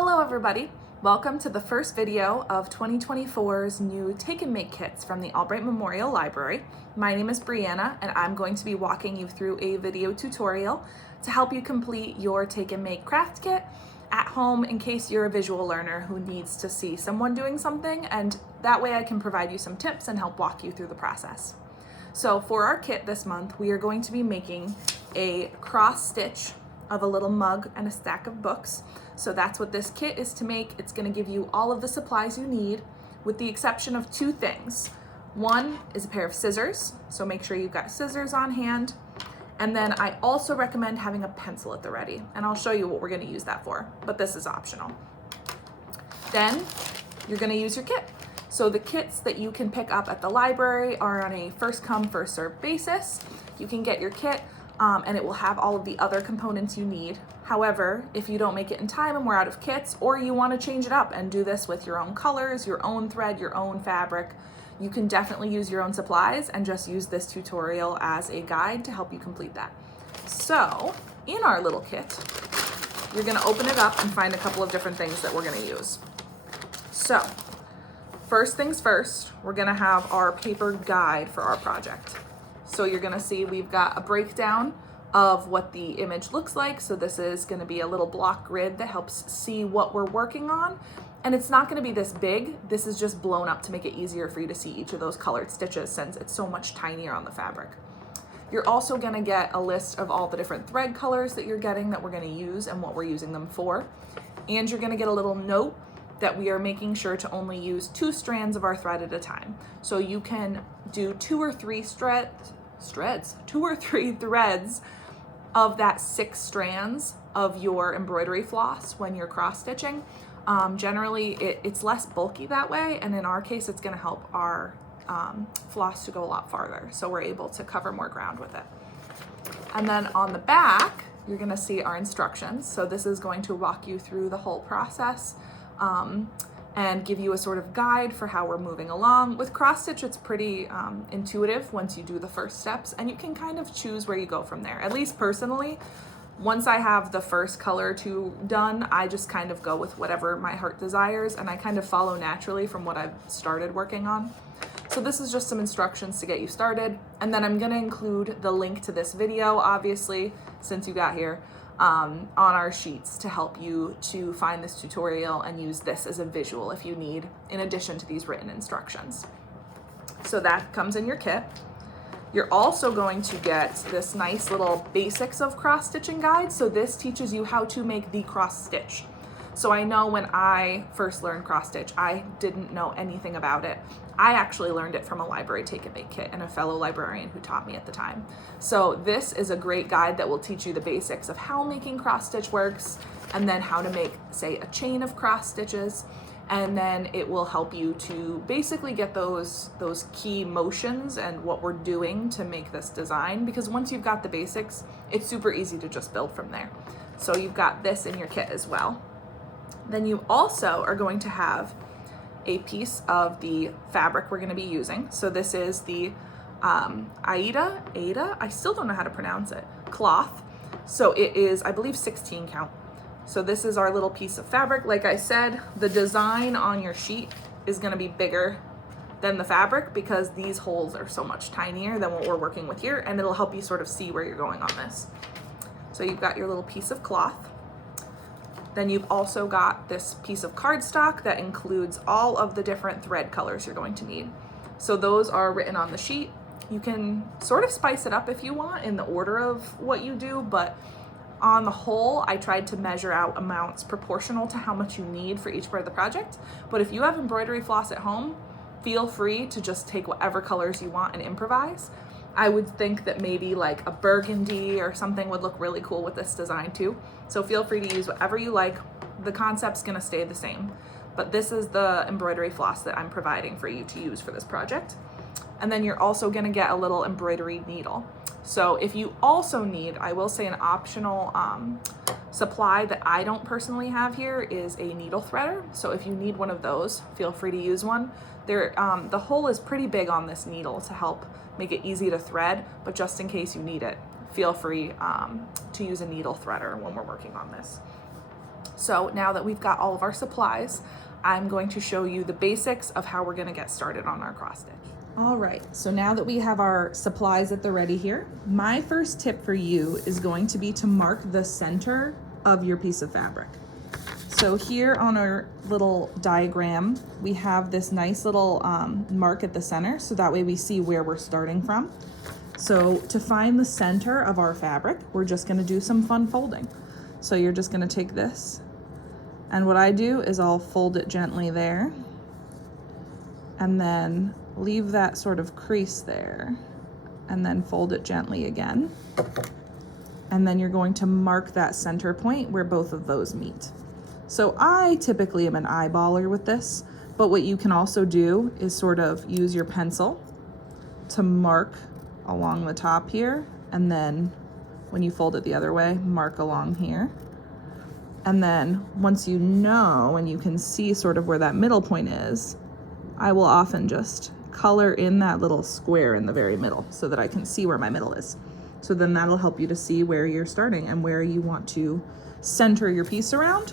Hello everybody! Welcome to the first video of 2024's new Take and Make kits from the Albright Memorial Library. My name is Brianna and I'm going to be walking you through a video tutorial to help you complete your Take and Make craft kit at home in case you're a visual learner who needs to see someone doing something, and that way I can provide you some tips and help walk you through the process. So for our kit this month, we are going to be making a cross stitch of a little mug and a stack of books. So that's what this kit is to make. It's going to give you all of the supplies you need with the exception of two things. One is a pair of scissors, so make sure you've got scissors on hand. And then I also recommend having a pencil at the ready, and I'll show you what we're going to use that for, but this is optional. Then you're going to use your kit. So the kits that you can pick up at the library are on a first come, first served basis. You can get your kit and it will have all of the other components you need. However, if you don't make it in time and we're out of kits, or you want to change it up and do this with your own colors, your own thread, your own fabric, you can definitely use your own supplies and just use this tutorial as a guide to help you complete that. So in our little kit, you're going to open it up and find a couple of different things that we're going to use. So first things first, we're going to have our paper guide for our project. So you're going to see we've got a breakdown of what the image looks like. So this is going to be a little block grid that helps see what we're working on. And it's not going to be this big. This is just blown up to make it easier for you to see each of those colored stitches since it's so much tinier on the fabric. You're also going to get a list of all the different thread colors that you're getting that we're going to use and what we're using them for. And you're going to get a little note that we are making sure to only use 2 strands of our thread at a time. So you can do 2 or 3 threads of that 6 strands of your embroidery floss when you're cross stitching. Generally it's less bulky that way, and in our case it's going to help our floss to go a lot farther, so we're able to cover more ground with it. And then on the back you're going to see our instructions. So this is going to walk you through the whole process and give you a sort of guide for how we're moving along. With cross stitch, it's pretty intuitive once you do the first steps, and you can kind of choose where you go from there. At least personally, once I have the first color or 2 done, I just kind of go with whatever my heart desires, and I kind of follow naturally from what I've started working on. So this is just some instructions to get you started, and then I'm going to include the link to this video, obviously, since you got here, on our sheets to help you to find this tutorial and use this as a visual if you need, in addition to these written instructions. So that comes in your kit. You're also going to get this nice little basics of cross stitching guide. So this teaches you how to make the cross stitch. So I know when I first learned cross stitch, I didn't know anything about it. I actually learned it from a library take and make kit and a fellow librarian who taught me at the time. So this is a great guide that will teach you the basics of how making cross stitch works, and then how to make, say, a chain of cross stitches. And then it will help you to basically get those key motions and what we're doing to make this design, because once you've got the basics, it's super easy to just build from there. So you've got this in your kit as well. Then you also are going to have a piece of the fabric we're going to be using. So this is the Aida, I still don't know how to pronounce it, cloth. So it is, I believe, 16 count. So this is our little piece of fabric. Like I said, the design on your sheet is going to be bigger than the fabric because these holes are so much tinier than what we're working with here, and it'll help you sort of see where you're going on this. So you've got your little piece of cloth. Then you've also got this piece of cardstock that includes all of the different thread colors you're going to need. So those are written on the sheet. You can sort of spice it up if you want in the order of what you do, but on the whole, I tried to measure out amounts proportional to how much you need for each part of the project. But if you have embroidery floss at home, feel free to just take whatever colors you want and improvise. I would think that maybe like a burgundy or something would look really cool with this design too. So feel free to use whatever you like. The concept's gonna stay the same, but this is the embroidery floss that I'm providing for you to use for this project. And then you're also gonna get a little embroidery needle. So if you also need, I will say, an optional supply that I don't personally have here is a needle threader. So if you need one of those, feel free to use one. The hole is pretty big on this needle to help make it easy to thread, but just in case you need it, feel free to use a needle threader when we're working on this. So now that we've got all of our supplies, I'm going to show you the basics of how we're gonna get started on our cross stitch. All right, so now that we have our supplies at the ready here, my first tip for you is going to be to mark the center of your piece of fabric. So here on our little diagram, we have this nice little mark at the center, so that way we see where we're starting from. So to find the center of our fabric, we're just gonna do some fun folding. So you're just gonna take this, and what I do is I'll fold it gently there, and then leave that sort of crease there, and then fold it gently again. And then you're going to mark that center point where both of those meet. So I typically am an eyeballer with this, but what you can also do is sort of use your pencil to mark along the top here, and then when you fold it the other way, mark along here. And then once you know and you can see sort of where that middle point is, I will often just color in that little square in the very middle so that I can see where my middle is. So then that'll help you to see where you're starting and where you want to center your piece around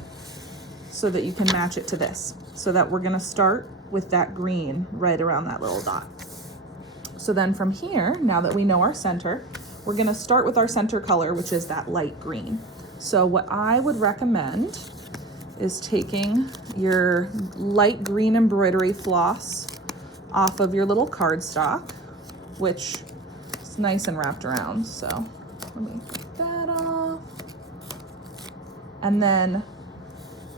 so that you can match it to this. So that we're gonna start with that green right around that little dot. So then from here, now that we know our center, we're gonna start with our center color, which is that light green. So what I would recommend is taking your light green embroidery floss off of your little cardstock, which is nice and wrapped around. So let me get that off. And then,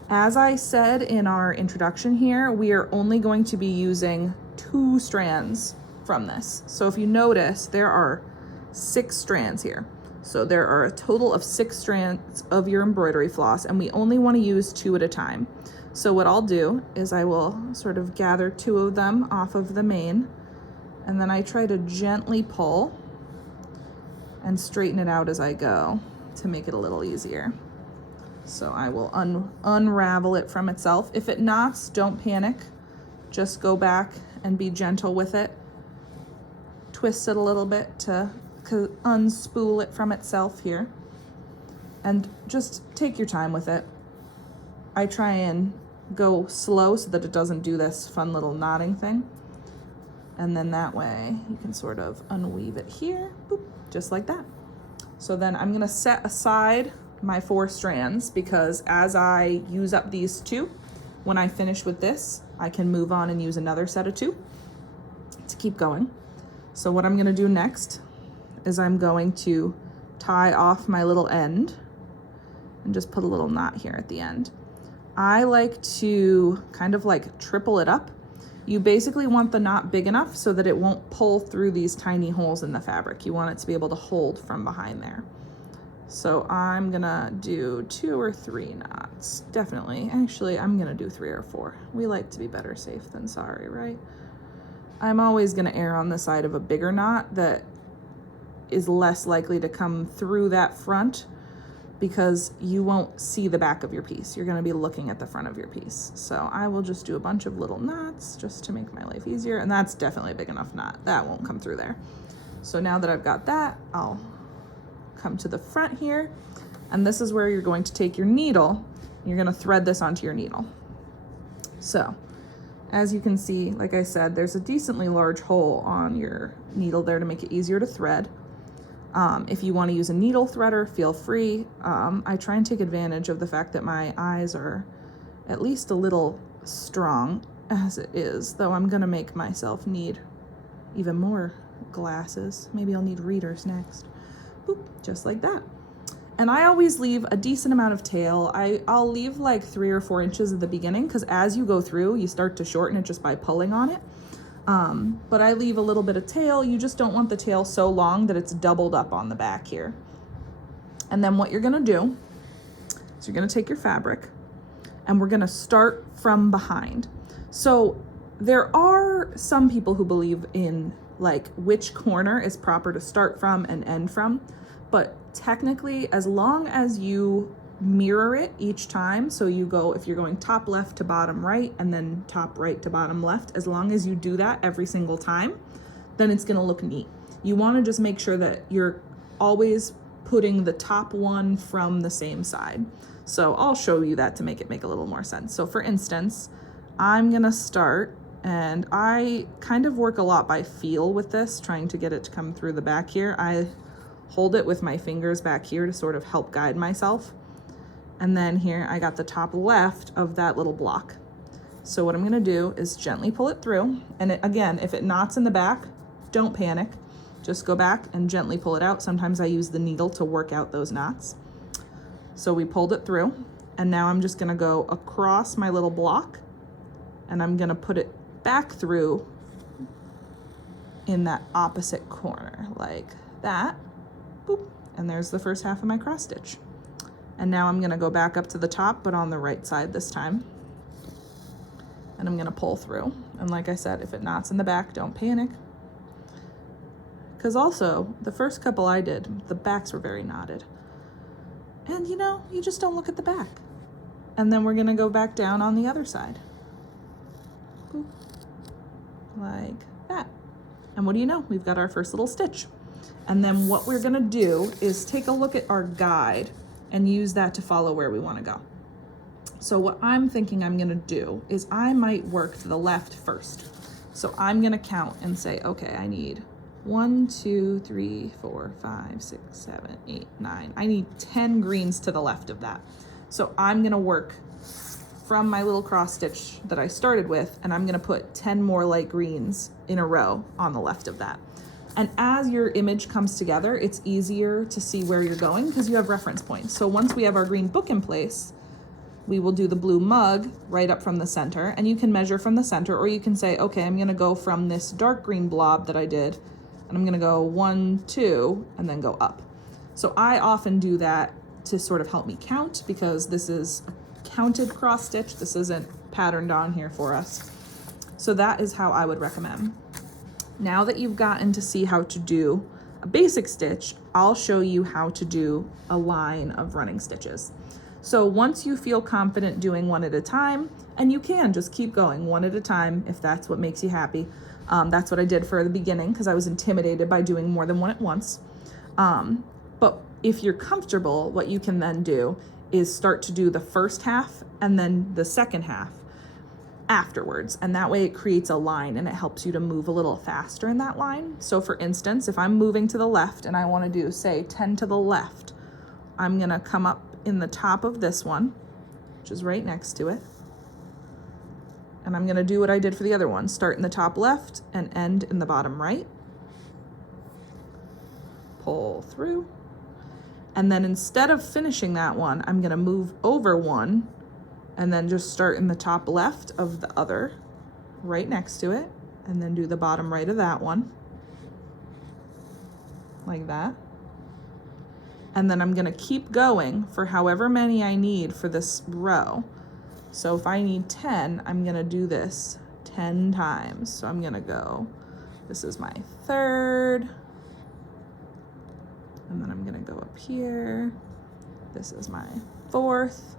as I said in our introduction here, we are only going to be using 2 strands from this. So if you notice, there are 6 strands here. So there are a total of 6 strands of your embroidery floss, and we only want to use 2 at a time. So what I'll do is I will sort of gather 2 of them off of the main, and then I try to gently pull and straighten it out as I go to make it a little easier. So I will unravel it from itself. If it knots, don't panic. Just go back and be gentle with it. Twist it a little bit to unspool it from itself here. And just take your time with it. I try and go slow so that it doesn't do this fun little knotting thing. And then that way you can sort of unweave it here, boop, just like that. So then I'm gonna set aside my 4 strands, because as I use up these 2, when I finish with this, I can move on and use another set of 2 to keep going. So what I'm gonna do next is I'm going to tie off my little end and just put a little knot here at the end. I like to kind of like triple it up. You basically want the knot big enough so that it won't pull through these tiny holes in the fabric. You want it to be able to hold from behind there. So I'm gonna do 2 or 3 knots, definitely. Actually, I'm gonna do 3 or 4. We like to be better safe than sorry, right? I'm always gonna err on the side of a bigger knot that is less likely to come through that front, because you won't see the back of your piece. You're gonna be looking at the front of your piece. So I will just do a bunch of little knots just to make my life easier. And that's definitely a big enough knot. That won't come through there. So now that I've got that, I'll come to the front here. And this is where you're going to take your needle. You're gonna thread this onto your needle. So as you can see, like I said, there's a decently large hole on your needle there to make it easier to thread. If you want to use a needle threader, feel free. I try and take advantage of the fact that my eyes are at least a little strong as it is, though I'm gonna make myself need even more glasses. Maybe I'll need readers next. Boop, just like that. And I always leave a decent amount of tail. I'll leave like 3 or 4 inches at the beginning, because as you go through, you start to shorten it just by pulling on it. But I leave a little bit of tail. You just don't want the tail so long that it's doubled up on the back here. And then what you're gonna do is you're gonna take your fabric and we're gonna start from behind. So there are some people who believe in like which corner is proper to start from and end from, but technically, as long as you mirror it each time, so you go, if you're going top left to bottom right and then top right to bottom left, as long as you do that every single time, then it's gonna look neat. You wanna just make sure that you're always putting the top one from the same side. So I'll show you that to make it make a little more sense. So for instance, I'm gonna start, and I kind of work a lot by feel with this, trying to get it to come through the back here. I hold it with my fingers back here to sort of help guide myself. And then here I got the top left of that little block. So what I'm gonna do is gently pull it through. And again, if it knots in the back, don't panic. Just go back and gently pull it out. Sometimes I use the needle to work out those knots. So we pulled it through, and now I'm just gonna go across my little block, and I'm gonna put it back through in that opposite corner, like that. Boop. And there's the first half of my cross stitch. And now I'm gonna go back up to the top, but on the right side this time. And I'm gonna pull through. And like I said, if it knots in the back, don't panic. Because also, the first couple I did, the backs were very knotted. And you know, you just don't look at the back. And then we're gonna go back down on the other side. Boop. Like that. And what do you know? We've got our first little stitch. And then what we're gonna do is take a look at our guide and use that to follow where we wanna go. So what I'm thinking I'm gonna do is I might work to the left first. So I'm gonna count and say, okay, I need 1, 2, 3, 4, 5, 6, 7, 8, 9. I need 10 greens to the left of that. So I'm gonna work from my little cross stitch that I started with, and I'm gonna put 10 more light greens in a row on the left of that. And as your image comes together, it's easier to see where you're going because you have reference points. So once we have our green book in place, we will do the blue mug right up from the center, and you can measure from the center, or you can say, okay, I'm gonna go from this dark green blob that I did, and I'm gonna go 1, 2, and then go up. So I often do that to sort of help me count, because this is a counted cross stitch. This isn't patterned on here for us. So that is how I would recommend. Now that you've gotten to see how to do a basic stitch, I'll show you how to do a line of running stitches. So once you feel confident doing one at a time, and you can just keep going one at a time if that's what makes you happy. That's what I did for the beginning because I was intimidated by doing more than one at once. But if you're comfortable, what you can then do is start to do the first half and then the second half afterwards. And that way it creates a line and it helps you to move a little faster in that line. So for instance, if I'm moving to the left and I want to do, say, 10 to the left, I'm going to come up in the top of this one, which is right next to it. And I'm gonna do what I did for the other one. Start in the top left and end in the bottom right. Pull through. And then instead of finishing that one, I'm gonna move over one and then just start in the top left of the other, right next to it, and then do the bottom right of that one, like that. And then I'm gonna keep going for however many I need for this row. So if I need 10, I'm gonna do this 10 times. So I'm gonna go, this is my third, and then I'm gonna go up here. This is my fourth.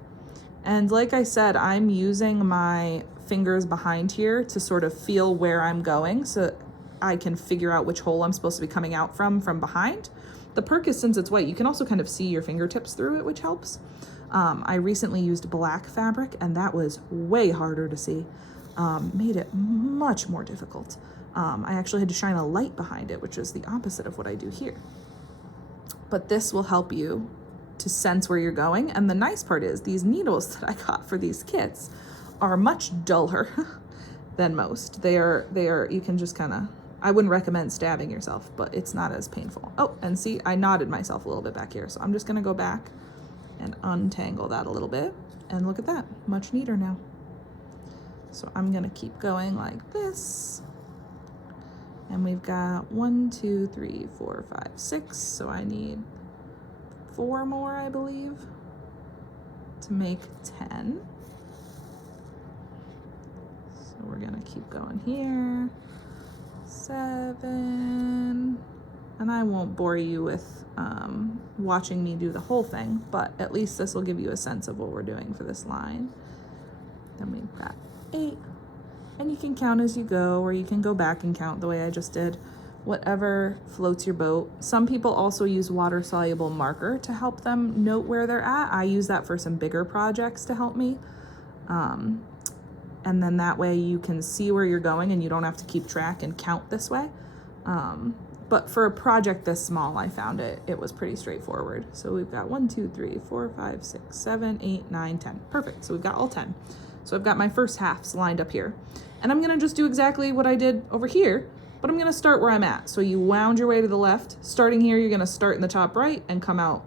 And like I said, I'm using my fingers behind here to sort of feel where I'm going so I can figure out which hole I'm supposed to be coming out from behind. The perk is, since it's white, you can also kind of see your fingertips through it, which helps. I recently used black fabric, and that was way harder to see. Made it much more difficult. I actually had to shine a light behind it, which is the opposite of what I do here. But this will help you to sense where you're going. And the nice part is these needles that I got for these kits are much duller than most. They are, you can just kind of, I wouldn't recommend stabbing yourself, but it's not as painful. Oh, and see, I knotted myself a little bit back here. So I'm just gonna go back and untangle that a little bit. And look at that, much neater now. So I'm gonna keep going like this. And we've got 1, 2, 3, 4, 5, 6. So I need 4 more, I believe, to make 10. So we're gonna keep going here. 7. And I won't bore you with watching me do the whole thing, but at least this will give you a sense of what we're doing for this line. Then we've got 8. And you can count as you go, or you can go back and count the way I just did. whatever floats your boat. Some people also use water-soluble marker to help them note where they're at. I use that for some bigger projects to help me. And then that way you can see where you're going and you don't have to keep track and count this way. But for a project this small, I found it was pretty straightforward. So we've got 1, 2, 3, 4, 5, 6, 7, 8, 9, 10. Perfect, so we've got all 10. So I've got my first halves lined up here. And I'm gonna just do exactly what I did over here, but I'm gonna start where I'm at. So you wound your way to the left. Starting here, you're gonna start in the top right and come out,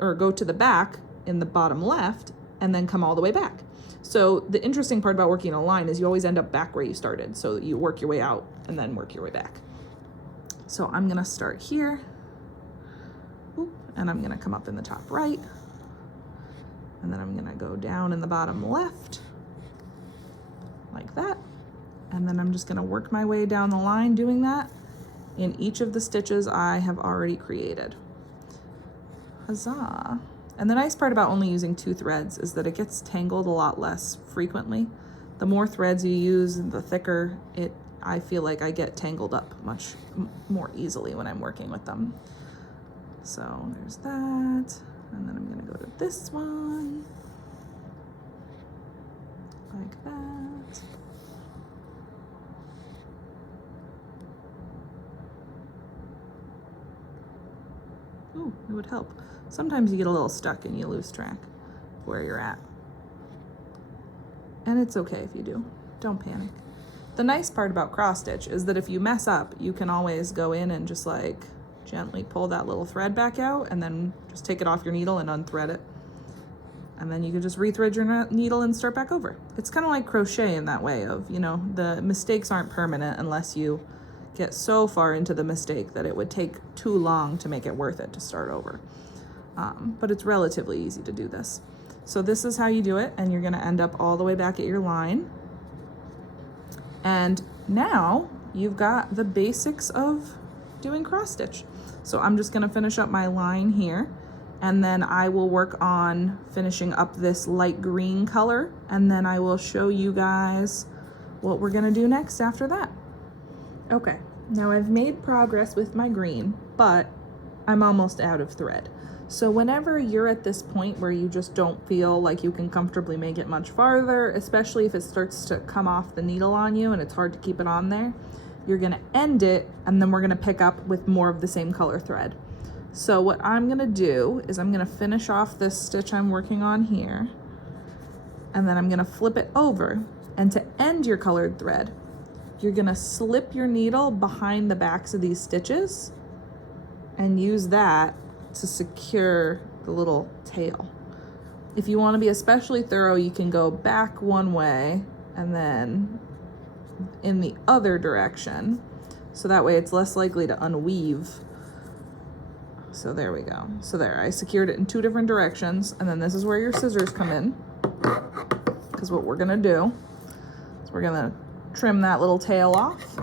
or go to the back in the bottom left, and then come all the way back. So the interesting part about working in a line is you always end up back where you started. So you work your way out and then work your way back. So I'm gonna start here, and I'm gonna come up in the top right, and then I'm gonna go down in the bottom left, like that. And then I'm just gonna work my way down the line doing that in each of the stitches I have already created. Huzzah. And the nice part about only using 2 threads is that it gets tangled a lot less frequently. The more threads you use, the thicker I feel like I get tangled up much more easily when I'm working with them. So there's that. And then I'm gonna go to this one, like that. Ooh, it would help. Sometimes you get a little stuck and you lose track of where you're at. And it's okay if you do, don't panic. The nice part about cross stitch is that if you mess up, you can always go in and just like gently pull that little thread back out and then just take it off your needle and unthread it. And then you can just rethread your needle and start back over. It's kind of like crochet in that way of, you know, the mistakes aren't permanent unless you get so far into the mistake that it would take too long to make it worth it to start over. But it's relatively easy to do this. So this is how you do it, and you're gonna end up all the way back at your line. And now you've got the basics of doing cross stitch. So I'm just gonna finish up my line here, and then I will work on finishing up this light green color, and then I will show you guys what we're gonna do next after that. Okay, now I've made progress with my green, but I'm almost out of thread. So whenever you're at this point where you just don't feel like you can comfortably make it much farther, especially if it starts to come off the needle on you and it's hard to keep it on there, you're gonna end it, and then we're gonna pick up with more of the same color thread. So what I'm gonna do is I'm gonna finish off this stitch I'm working on here, and then I'm gonna flip it over, and to end your colored thread, you're gonna slip your needle behind the backs of these stitches and use that to secure the little tail. If you want to be especially thorough, you can go back one way and then in the other direction, so that way it's less likely to unweave. So there we go. So there, I secured it in 2 different directions, and then this is where your scissors come in, because what we're gonna do is we're gonna trim that little tail off,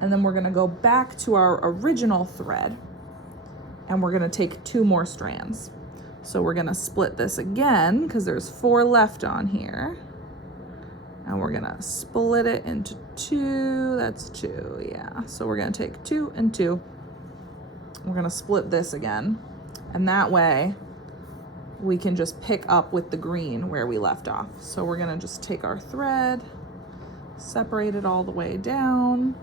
and then we're gonna go back to our original thread, and we're gonna take 2 more strands. So we're gonna split this again, because there's 4 left on here, and we're gonna split it into 2. That's 2, yeah. So we're gonna take 2 and 2. We're gonna split this again, and that way we can just pick up with the green where we left off. So we're gonna just take our thread, separate it all the way down,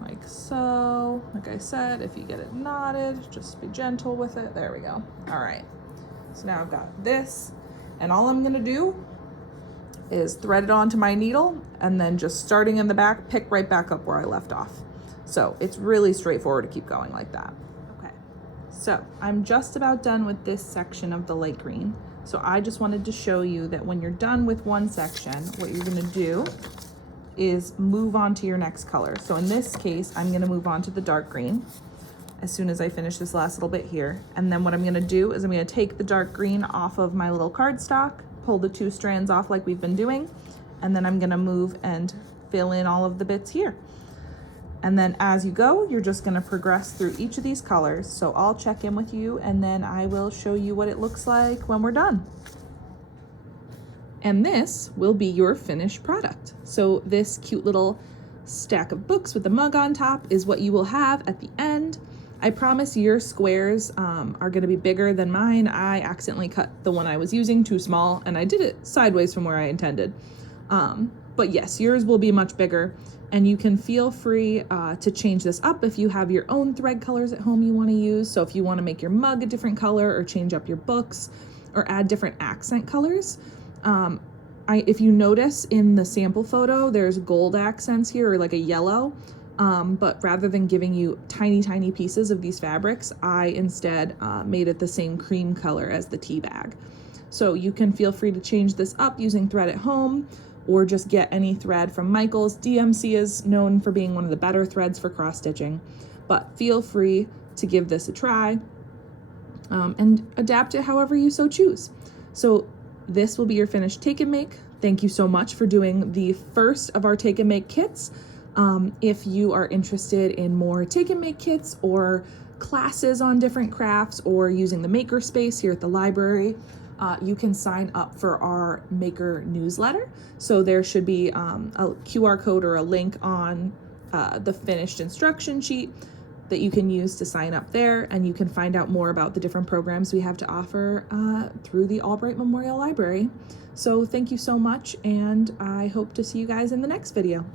like so. Like I said, if you get it knotted, just be gentle with it. There we go. All right, so now I've got this, and all I'm gonna do is thread it onto my needle, and then just starting in the back, pick right back up where I left off. So it's really straightforward to keep going like that. Okay, so I'm just about done with this section of the light green. So I just wanted to show you that when you're done with one section, what you're gonna do is move on to your next color. So in this case, I'm gonna move on to the dark green as soon as I finish this last little bit here. And then what I'm gonna do is I'm gonna take the dark green off of my little cardstock, pull the 2 strands off like we've been doing, and then I'm gonna move and fill in all of the bits here. And then as you go, you're just gonna progress through each of these colors. So I'll check in with you, and then I will show you what it looks like when we're done. And this will be your finished product. So this cute little stack of books with the mug on top is what you will have at the end. I promise your squares are going to be bigger than mine. I accidentally cut the one I was using too small, and I did it sideways from where I intended. But yes, yours will be much bigger, and you can feel free to change this up if you have your own thread colors at home you want to use. So if you want to make your mug a different color or change up your books or add different accent colors. If you notice in the sample photo, there's gold accents here, or like a yellow. But rather than giving you tiny pieces of these fabrics, I instead made it the same cream color as the tea bag. So you can feel free to change this up using thread at home, or just get any thread from Michaels. DMC is known for being one of the better threads for cross stitching, but feel free to give this a try and adapt it however you so choose. So this will be your finished take and make. Thank you so much for doing the first of our take and make kits. If you are interested in more take and make kits or classes on different crafts or using the maker space here at the library, you can sign up for our maker newsletter. So there should be a QR code or a link on the finished instruction sheet that you can use to sign up there, and you can find out more about the different programs we have to offer through the Albright Memorial Library. So thank you so much, and I hope to see you guys in the next video.